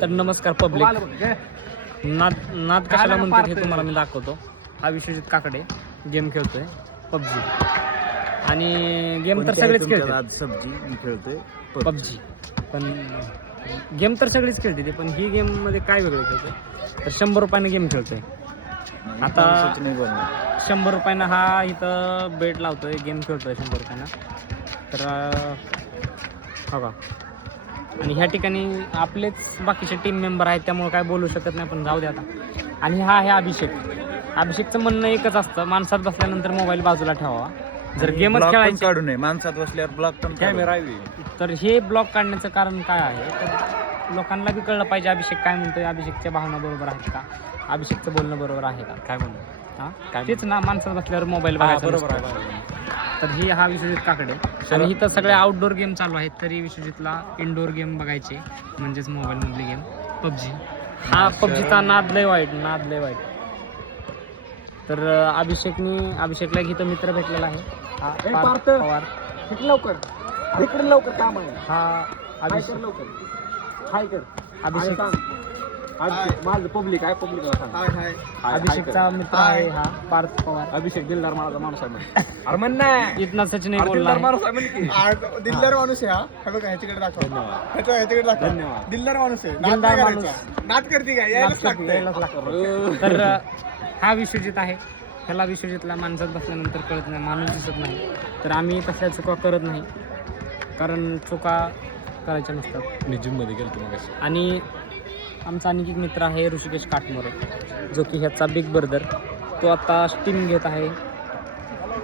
तर नमस्कार पब्लिक. नाद कशाला म्हणतात हे तुम्हाला मी दाखवतो. हा विश्वजित काकडे गेम खेळतोय पबजी. आणि गेम तर सगळेच खेळतात. सब्जी खेळतोय पबजी. पण गेम तर सगळेच खेळते ते. पण ही गेम मध्ये काय वेगळं खेळतोय तर 100 रुपयाने गेम खेळतोय. आता 100 रुपयानं हा इथं बेट लावतोय, गेम खेळतोय 100 रुपयानं. तर हो का. आणि ह्या ठिकाणी आपलेच बाकीचे टीम मेंबर आहेत, त्यामुळे काय बोलू शकत नाही, पण जाऊ दे आता. आणि हा आहे अभिषेक. अभिषेकचं म्हणणं एकच असतं, माणसात बसल्यानंतर मोबाईल बाजूला ठेवावा. जर गेमच खेळायची काढू नये, माणसात बसल्यावर ब्लॉक पण कॅमेरा. तर हे ब्लॉक काढण्याचं कारण काय आहे तर लोकांना बी कळलं पाहिजे अभिषेक काय म्हणतोय, अभिषेकच्या भावना बरोबर आहेत का, अभिषेकचं बोलणं बरोबर आहे का, काय म्हणणं. हां तेच ना, माणसात बसल्यावर मोबाईल बघायचा बरोबर आहे. तर ही हा विश्वजित काकडे. आणि इथं सगळे आउटडोर गेम चालू आहेत, तरी विश्वजितला इनडोर गेम बघायचे, म्हणजेच मोबाईलमधली गेम पबजी. हा पबजीचा नाद लय वाईट. तर अभिषेकला इथं मित्र भेटलेला आहे. हा पवार. लवकर काम आहे. हा अभिषेक. अभिषेक माझं पब्लिक आहे. अभिषेकचा मित्र आहे हा पार्थ पवार. अभिषेक दिलदार माझा माणूस आहे. अरे म्हण नाही इतना सच नाही बोलला. दिलदार माणूस आहे. हा बघा ह्याच्याकडे दाखव. ह्याच्याकडे दाखव. धन्यवाद. दिलदार माणूस आहे. दिलदार माणूस. नाद करते काय यायलाच लागतं. तर हा विश्वजित आहे. ह्याला विश्वजितला माणसात बसल्यानंतर कळत नाही, माणूस दिसत नाही. तर आम्ही तसल्या चुका करत नाही, कारण चुका करायच्या नसतात. मी जिम मध्ये गेलो मग. आणि आमचा आणखी एक मित्र आहे ऋषिकेश काटमोरे, जो की ह्याचा बिग ब्रदर. तो आता स्टीम घेत आहे.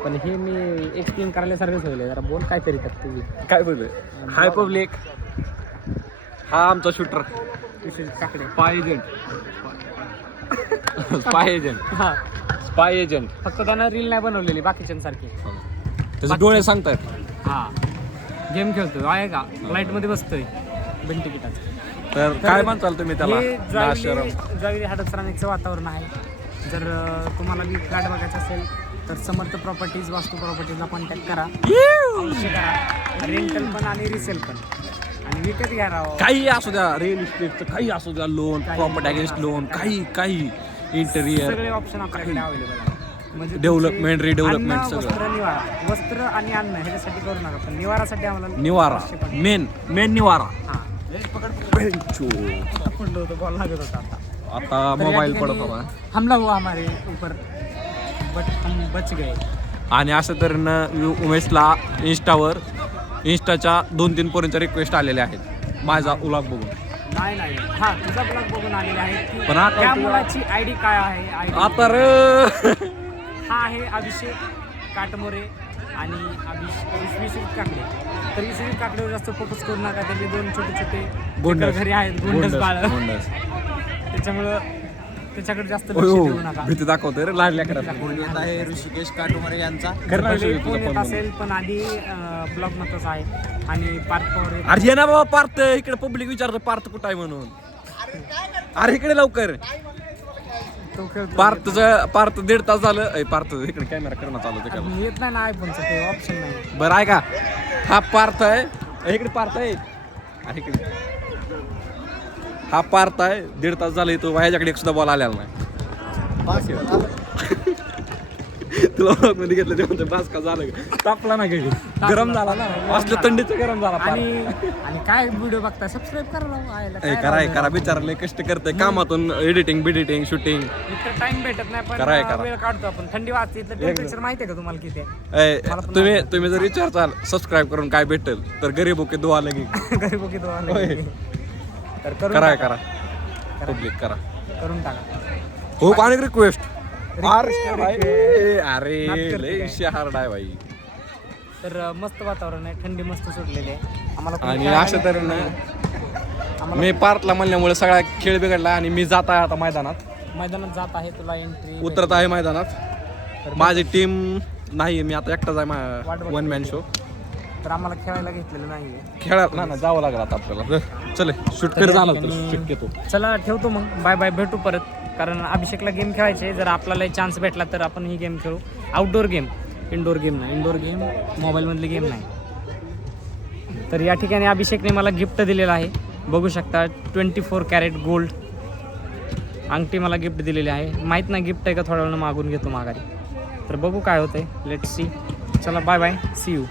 पण हे मी एक स्टीम करायल्यासारखंच होईल. जरा बोल काहीतरी त्यात तुम्ही. काय बोलू. हाय पब्लिक, हा आमचा shooter Vishwajit Kakade. Spy agent. हा स्पाय एजंट. फक्त त्यानं रील नाही बनवलेली बाकीच्यांसारखी. त्याचे डोळे सांगतात. हा गेम खेळतोय आहे का, फ्लाईट मध्ये बसतोय बिन तिकिटाचं. तर काय म्हणताल तुम्ही त्याला. हे ज्वारी हडपसरांचं वातावरण आहे. जर तुम्हाला बी फ्लॅट बघायचा असेल तर समर्थ प्रॉपर्टीज, वास्तू प्रॉपर्टीजला कॉन्टॅक्ट करा. अवश्य करा. रेंटल पण आणि रिसेल पण. आणि विकत घ्या राव. काही असू द्या, रिअल इस्टेटचं काही असू द्या, लोन, प्रॉपर्टी अगेन्स्ट लोन, काही इंटेरियर, सगळे ऑप्शन आपल्याकडे अवेलेबल आहे. म्हणजे डेव्हलपमेंट, रिडेव्हलपमेंट अन्न, सगळं. वस्त्र, निवारा. वस्त्र आणि अन्न ह्याच्यासाठी करू नका, पण निवारासाठी आम्हाला निवारा मेन निवारा. हां बॉल लागत होता आता मोबाईल पडत होता. हमला हुआ हमारे ऊपर बट हम बच गए. आणि असं तऱ्हेनं उमेशला इंस्टाच्या 2-3 पोरींच्या रिक्वेस्ट आलेल्या आहेत माझा व्लॉग बघून. नाही हा तुझा ब्लॉग बघून आलेला आहे की पण आता त्या मुलाची आयडी काय आहे. ID आता हा आहे अभिषेक काटमोरे आणि विश्वजित काकडे. तर विश्वजित काकडेवर जास्त फोकस करू नका. त्याचे 2 छोटे घरी आहेत, गोंडस बाळ. त्याच्यामुळं त्याच्याकडे जास्त लक्ष देऊ नका. भीती दाखवतोय रे लाडल्या करायला. आहे ऋषिकेश काटोमरे यांचा. फोन येत असेल पण आधी ब्लॉग मतच आहे. आणि पार्थ पवार. अरे ये ना बाबा पार्थ इकडे. पब्लिक विचारतो पार्थ कुठं आहे म्हणून. अरे इकडे लवकर. तो खेळतो. पार्थ 1.5 तास झालं. पार्थ इकडे कॅमेरा करणं चालू होते. येत नाही ना आयफोनचं ते ऑप्शन नाही. बरं आहे का. हा पार्थ आहे. इकडे पार्थ आहे. इकडे हा पार्थ आहे. 1.5 तास झाले तो ह्याच्याकडे एक सुद्धा बॉल आलेला नाही. तुला ब्लॉग मध्ये घेतलं तेव्हा बास का झालं. तापला ना घरी. गरम झाला ना. असलं थंडीचं गरम झाला. आणि काय व्हिडिओ बघताय सबस्क्राईब करा. करा विचारलंय कष्ट करतंय कामातून. Editing shooting. इतकं टाइम भेटत नाही पण वेळ काढतो आपण. थंडी वाजते. इथलं टेम्परेचर माहिती आहे का तुम्हाला किती आहे. तुम्ही जर विचारताल सबस्क्राईब करून काय भेटेल तर गरीबो के दुआ लगी. गरीबो की दुआ लगी. तर करा पब्लिक करा. करून टाका. हो अनेक रिक्वेस्ट. अरे लय हार्ड आहे भाई. तर मस्त वातावरण आहे. थंडी मस्त सुटलेली आहे आम्हाला. आणि अशा तऱ्हेनं मी पार्थला म्हणल्यामुळे सगळा खेळ बिघडला. आणि मी जात आहे आता मैदानात जात आहे. तुला एंट्री उतरत आहे मैदानात. माझी टीम नाही. मी आता एकटाच आहे. 1 मॅन शो. तर आम्हाला खेळायला घेतलेलं नाहीये. खेळायला ना जावं लागलं आता आपल्याला. चल शूट झाला तर शक्यतो. चला ठेवतो मग. बाय भेटू परत. कारण अभिषेकला गेम खेळायचे. जर आपल्याला चान्स भेटला तर आपण ही गेम खेळू. आउटडोर गेम, इनडोर गेम नाही. इनडोर गेम मोबाईलमधली गेम नाही. तर या ठिकाणी अभिषेकने मला गिफ्ट दिलेलं आहे. बघू शकता 24 कॅरेट गोल्ड अंगठी मला गिफ्ट दिलेली आहे. माहीत नाही गिफ्ट आहे का, थोड्या वेळानं मागून घेतो माघारी. तर बघू काय होतंय. Let's see. चला बाय बाय, सी यू.